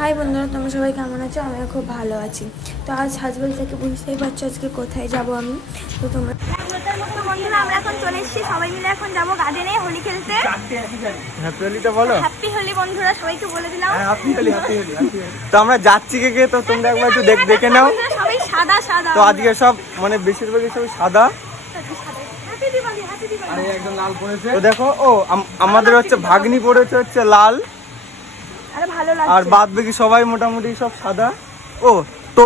High বন্ধুরা, তোমরা সবাই কেমন আছো? আমিও খুব ভালো আছি। তো আজ সাজগোজ থেকে বুঝতেই পারছো আজকে কোথায় যাব আমি। তো তোমরা বন্ধুরা আমরা এখন চলে এসেছি, সবাই মিলে এখন যাবো গার্ডেনে হোলি খেলতে। হ্যাপি হোলিটা বলো। হ্যাপি হোলি বন্ধুরা, সবাইকে বলে দিলাম হ্যাপি হোলি, হ্যাপি হোলি। তো আমরা যাচ্ছি কে তো তোমরা একবার একটু দেখে নাও। সবাই সাদা সাদা, তো আজকে সব মানে বেশিরভাগই সব সাদা। Happy Diwali, happy Diwali. আরে একদম লাল পড়েছে। তো দেখো আমাদের হচ্ছে ভাগ্নি পড়েছে হচ্ছে লাল, আরে ভালো লাগছে। আর বাদ বাকি সবাই মোটামুটি সব সাদা। ও তো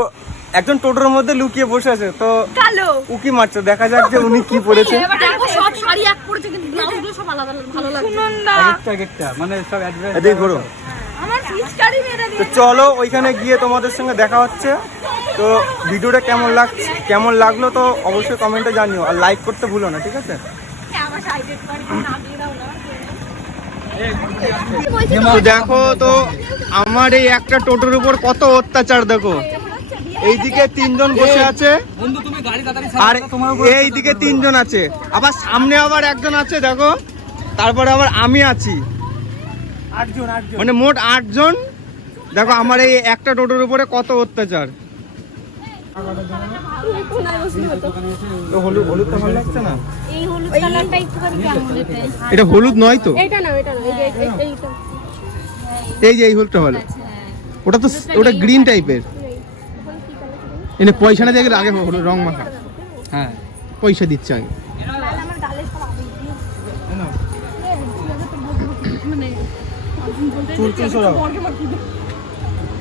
একজন টোটোর মধ্যে লুকিয়ে বসে আছে, তো কালো উকি মারছে, দেখা যাক যে উনি কি পড়েছে। সব শাড়ি এক পড়েছে কিন্তু ব্লাউজগুলো সব আলাদা আলাদা, ভালো লাগছে। সুনন্দা একটা মানে সব অ্যাডভান্স এদিকে ঘোরো। আমার ফিস্টারই মেরে দিয়ে। তো চলো ওইখানে গিয়ে তোমাদের সঙ্গে দেখা হচ্ছে। তো ভিডিওটা কেমন লাগলো তো অবশ্যই কমেন্টে জানিও, আর লাইক করতে ভুলো না, ঠিক আছে? তো দেখো, তো আমার এই একটা টোটোর উপর কত অত্যাচার দেখো। এইদিকে তিনজন বসে আছে, আর এইদিকে তিনজন আছে, আবার সামনে আবার একজন আছে দেখো, তারপরে আবার আমি আছি, মানে মোট 8 জন। দেখো আমার এই একটা টোটোর উপরে কত অত্যাচার। তো হলুদটা ভালো লাগছে না, এই হলুদ কালারটা একটুখানি কেমন এটা? এটা হলুদ নয় তো, এটা না, এইটা। এই যে এই হলুদটা ভালো। ওটা গ্রিন টাইপের। এনে পয়সা না দিয়ে আগে হলুদ রং মাখা। হ্যাঁ পয়সা দিচ্ছে আগে। আমার গালে সব আবির দিয়ে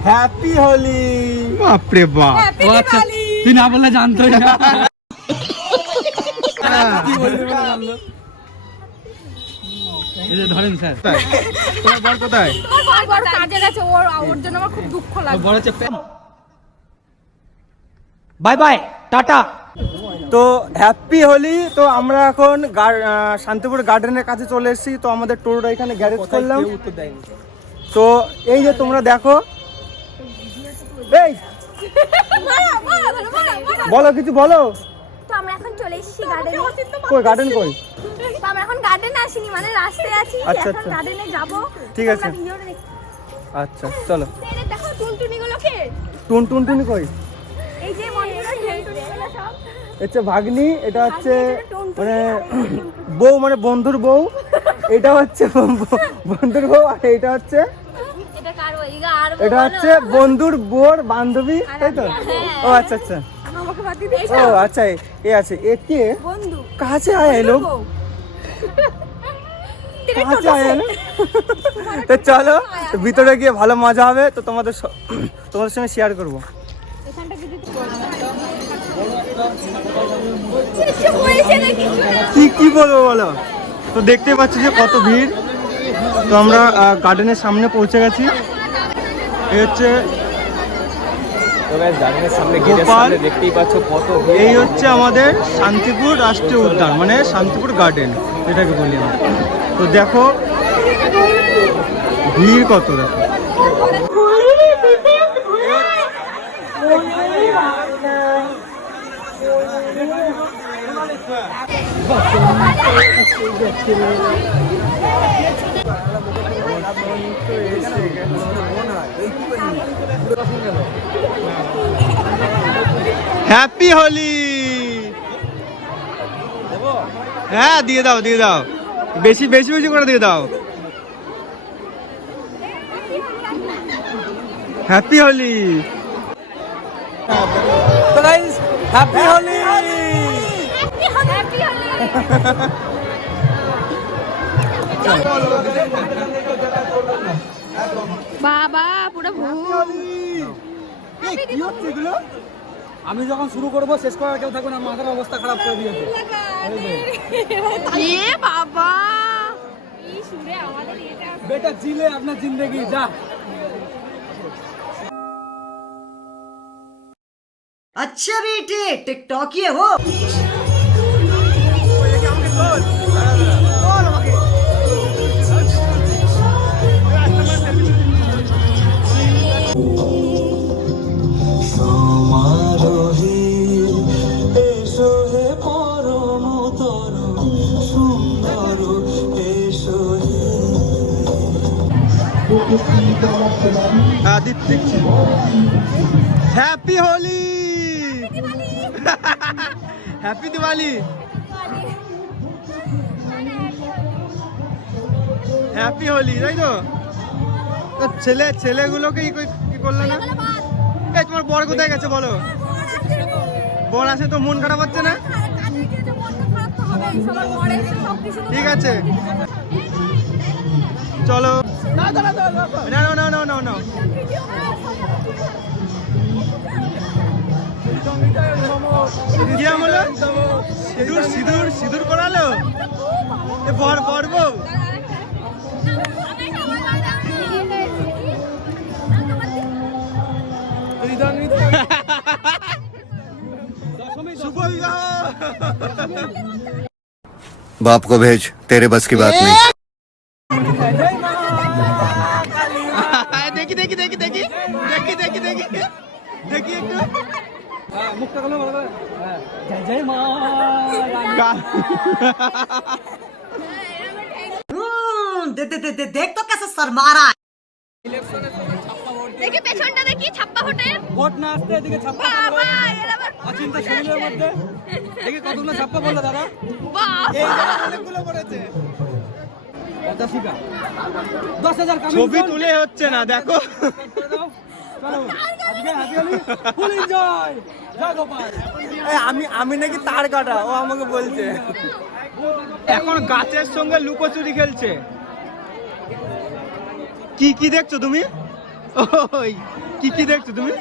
হ্যাপি হোলি। বাপরে বাপ, তুই না বললে জানতোই না। ধরেন স্যার, তোমার বর কোথায়? বড় কাজে গেছে, ওর জন্য আমার খুব দুঃখ লাগে। বড় চেপে বাই বাই টাটা। তো হ্যাপি হোলি। তো আমরা এখন শান্তিপুর গার্ডেনের কাছে চলে এসেছি। তো আমাদের টোটোটা এখানে গ্যারেজ করলাম। তো এই যে তোমরা দেখো, এই বলো কিছু বলো। তো আমরা এখন চলে এসেছি গার্ডেনে। কই গার্ডেন কই? তো আমরা এখন গার্ডেনে আসিনি, মানে রাস্তায় আছি। আচ্ছা, এখন আচ্ছা। গার্ডেনে যাব। ঠিক আছে। আচ্ছা চলো। এই দেখো টুনটুনিগুলোকে। টুনটুনি কই? এই যে বন্ধুরা টুনটুনিগুলো সব। হচ্ছে ভাগ্নি, এটা হচ্ছে মানে বউ, মানে বন্ধুর বউ। এটা হচ্ছে বন্ধুর বউ, আর এটা হচ্ছে এটা কার বই? আর এটা হচ্ছে বন্ধুর বোর বান্ধবী, তাই তো? ও আচ্ছা আচ্ছা, আমাকে বাদ দিয়ে ও আচ্ছা। এ আছে, এ কে? বন্ধু কাছে আয় লোক, কাছে আয় না। তো চলো, তো ভিতরে গিয়ে ভালো মজা হবে। তো তোমাদের সঙ্গে শেয়ার করবো। এখানটা কিছু কি বলবো বলো। তো দেখতেই পাচ্ছি যে কত ভিড়। তো আমরা গার্ডেনের সামনে পৌঁছে গেছি। এই হচ্ছে গোপাল, এই হচ্ছে আমাদের শান্তিপুর রাষ্ট্রীয় উদ্যান, মানে শান্তিপুর গার্ডেন এটাকে বলি আমরা। তো দেখো ভিড় কত, দেখো। হ্যাপি হোলি। হ্যাঁ দিয়ে দাও, বেশি করে দিয়ে দাও। হ্যাপি হোলি। হ্যাপি হোলি। বাবা পুরো ভূত। আমি যখন শুরু করবো শেষ করার কেউ থাকবে না, মাথার অবস্থা খারাপ করে দিয়েছে। এ বাবা, এই সুরে আমাদের এটা বেটা জিলে আপনার জিন্দেগি যা। अच्छा बेटे टिकटॉक ये हो। হ্যাঁ দিচ্ছি। Happy Holi, happy Diwali, happy Holi, তাই তো? ছেলেগুলোকে কি করলো না? এই তোমার বর কোথায় গেছে বলো? বর আছে তো মন খারাপ হচ্ছে না? ঠিক আছে চলো। না না না না না না, কি হলো? সিঁদুর সিঁদুর করালো বর বর বউ। শুভ বিবাহ। बाप को भेज, तेरे बस की बात नहीं। দেখি দেখি দেখি দেখি দেখি দেখি দেখি দেখি একটু মুখটা গেল ভালো করে। জয় জয় মা। देख तो कैसे शर्मा रहा है। দেখি পেছনটা দেখি ছাপ্পা ভোটে ভোট না আসতে এদিকে ছাপ্পা বাবা এর আবার অচিন্তা শরীরের মধ্যে দেখি কতগুলো ছাপ্পা বললো দাদা। এই বাবা জায়গায় অনেকগুলো পড়েছে। 85 10,000 কামিং। ছবি তুলে হচ্ছে না দেখো। চলো আজকে হ্যাপি হোলি, ফুল এনজয়। জয় গোপাল। আমি নাকি তার কাটা, ও আমাকে বলছে। এখন গাছের সঙ্গে লুকোচুরি খেলছে। কি কি দেখছো তুমি? ওই কি দেখছো তুমি?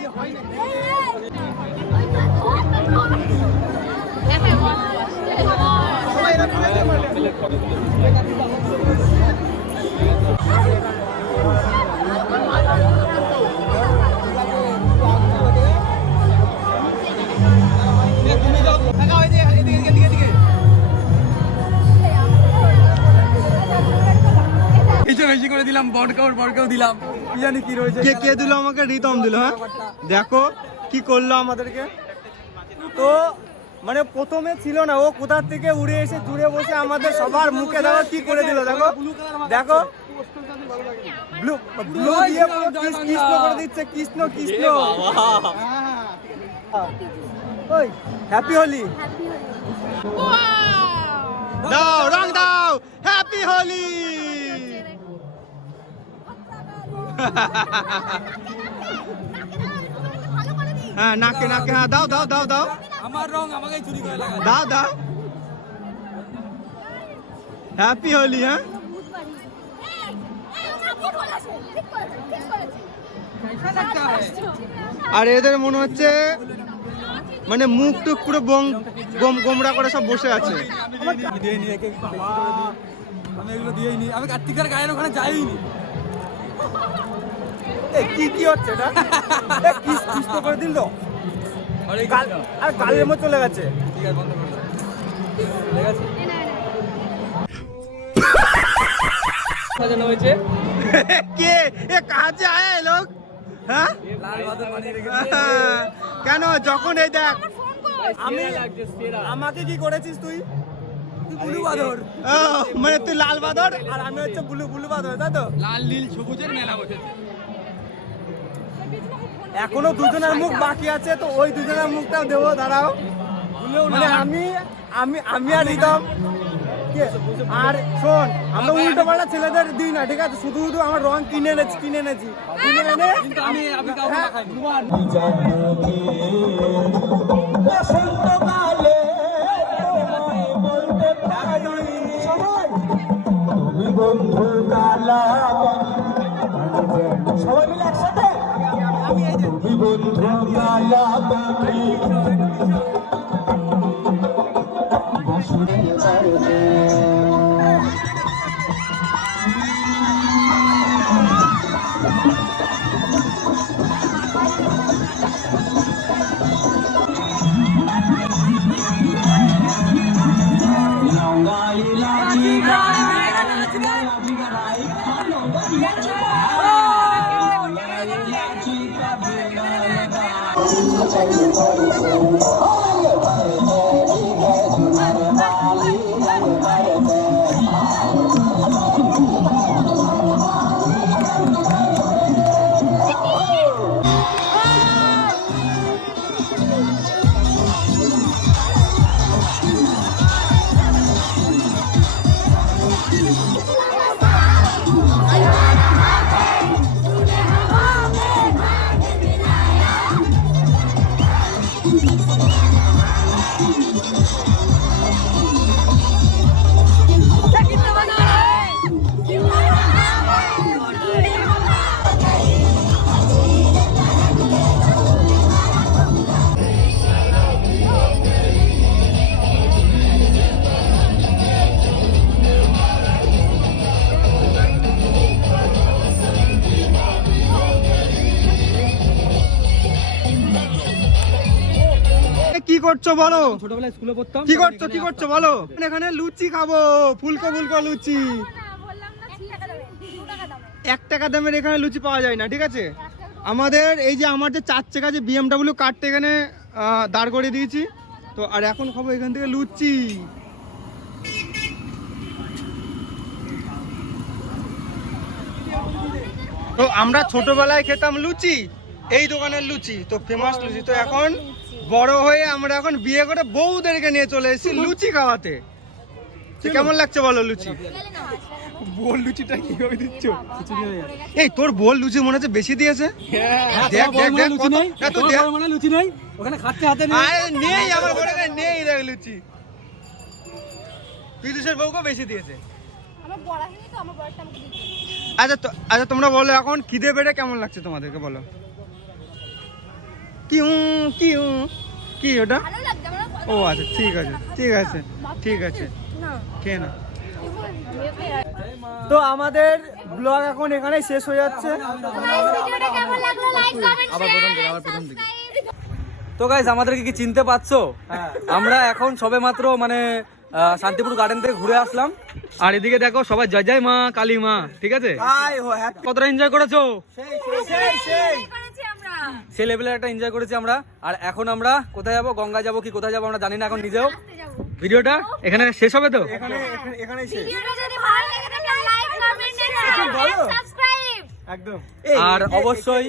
বেশি করে দিলাম, বড়কেও দিলাম, কি জানি কি রয়েছে। কে দিল আমাকে? রিতম দিল। হ্যাঁ দেখো কি করলো আমাদেরকে। তো মানে প্রথমে ছিল না, ও কোথা থেকে উড়ে এসে জুড়ে বসে আমাদের সবার মুখে দেখো কি করে দিল। দেখো দেখো ব্লু ব্লু দিয়ে পুরো কৃষ্ণ করে দিচ্ছে। কৃষ্ণ কৃষ্ণ। ওই হ্যাপি হোলি দাও, রং দাও, হ্যাপি হোলি। হ্যাঁ নাকে নাকে, হ্যাঁ দাও দাও দাও দাও। আমার রং আমাকেই চুরি করে লাগা। দাও দাও, হ্যাপি হোলি। হ্যাঁ আর এদের মনে হচ্ছে মানে মুখ টুক পুরো গোমরা করে সব বসে আছে। দিয়ে নি একে আমি এগুলো দিয়েই নি। আমি কার্তিকের গায়ের ওখানে যাইনি। কি হচ্ছে এটা? কৃষ্ণ করে দিল আর গালের মধ্যে চলে গেছে। ঠিক আছে, বন্ধ করে দাও। ঠিক আছে, সাজানো হয়েছে। কে এ কাজে আয় লোক? হ্যাঁ লাল বাদর বানিয়ে রেখেছে। কেন? যখন এই দেখ আমাকে কি করেছিস তুই? বুলু বাদর। মানে তুই লাল বাদর আর আমি হচ্ছে বুলু বাদর, তাই তো? লাল নীল সবুজের মেলা বসেছে। এখনো দুজনের মুখ বাকি আছে, তো ওই দুজনের মুখটাও দেবো। দাঁড়াও, মানে আমি আর রিতম আর শোন, আমরা উল্টো পাল্টা ছেলেদের দিই না, ঠিক আছে? শুধু শুধু আমার রং কিনে এনেছি কিনে এনে কিন্তু আমি কাউকে দেখাইনি। সবাই মিলে একসাথে করছো বলো? ছোটবেলায় স্কুলে পড়তাম। কি করছো বলো? এখানে লুচি খাবো, ফুলকো লুচি। 1 টাকা দামের এখানে লুচি পাওয়া যায় না, ঠিক আছে? আমাদের এই যে আমার যে 4 চাকা যে BMW কারটা এখানে দাঁড় করে দিয়েছি তো, আর এখন খাবো এখান থেকে লুচি। তো আমরা ছোটবেলায় খেতাম লুচি, এই দোকানের লুচি তো ফেমাস লুচি। তো এখন বড় হয়ে আমরা এখন বিয়ে করে বউদেরকে নিয়ে চলে এসেছি লুচি খাওয়াতে। তো কেমন লাগছে বলো লুচি? বল লুচিটা কিভাবে দিচ্ছ? এই তোর বল লুচি মনে হচ্ছে বেশি দিয়েছে। দেখ কত, না তো দেখ মানে লুচি নেই ওখানে, খাচ্ছে হাতে নেই। আরে নেই, আমার বড় কাছে নেই, দেখ লুচি। বিদুষের বউকে বেশি দিয়েছে। আচ্ছা তোমরা বলো এখন খিদে পেটে কেমন লাগছে তোমাদেরকে, বলো। কি ওটা? ও আচ্ছা, ঠিক আছে খেয়ে না। তো আমাদের ব্লগ এখন এখানে শেষ হয়ে যাচ্ছে। তো গাইস আমাদেরকে কি চিনতে পারছো? আমরা এখন সবে মাত্র মানে শান্তিপুর গার্ডেন থেকে ঘুরে আসলাম, আর এদিকে দেখো সবাই জয় জয় মা কালী মা, ঠিক আছে? কতটা এনজয় করেছো? সেই লেভেলের একটা এনজয় করেছি আমরা। আর এখন আমরা কোথায় যাবো, গঙ্গা যাবো কি কোথায় যাবো আমরা জানি না এখন নিজেও। ভিডিওটা এখানে শেষ হবে তো? এখানে শেষ একদম। আর অবশ্যই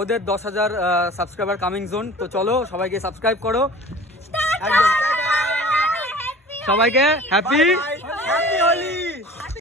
ওদের 10,000 সাবস্ক্রাইবার কামিং জোন। তো চলো সবাইকে সাবস্ক্রাইব করো, সবাইকে হ্যাপি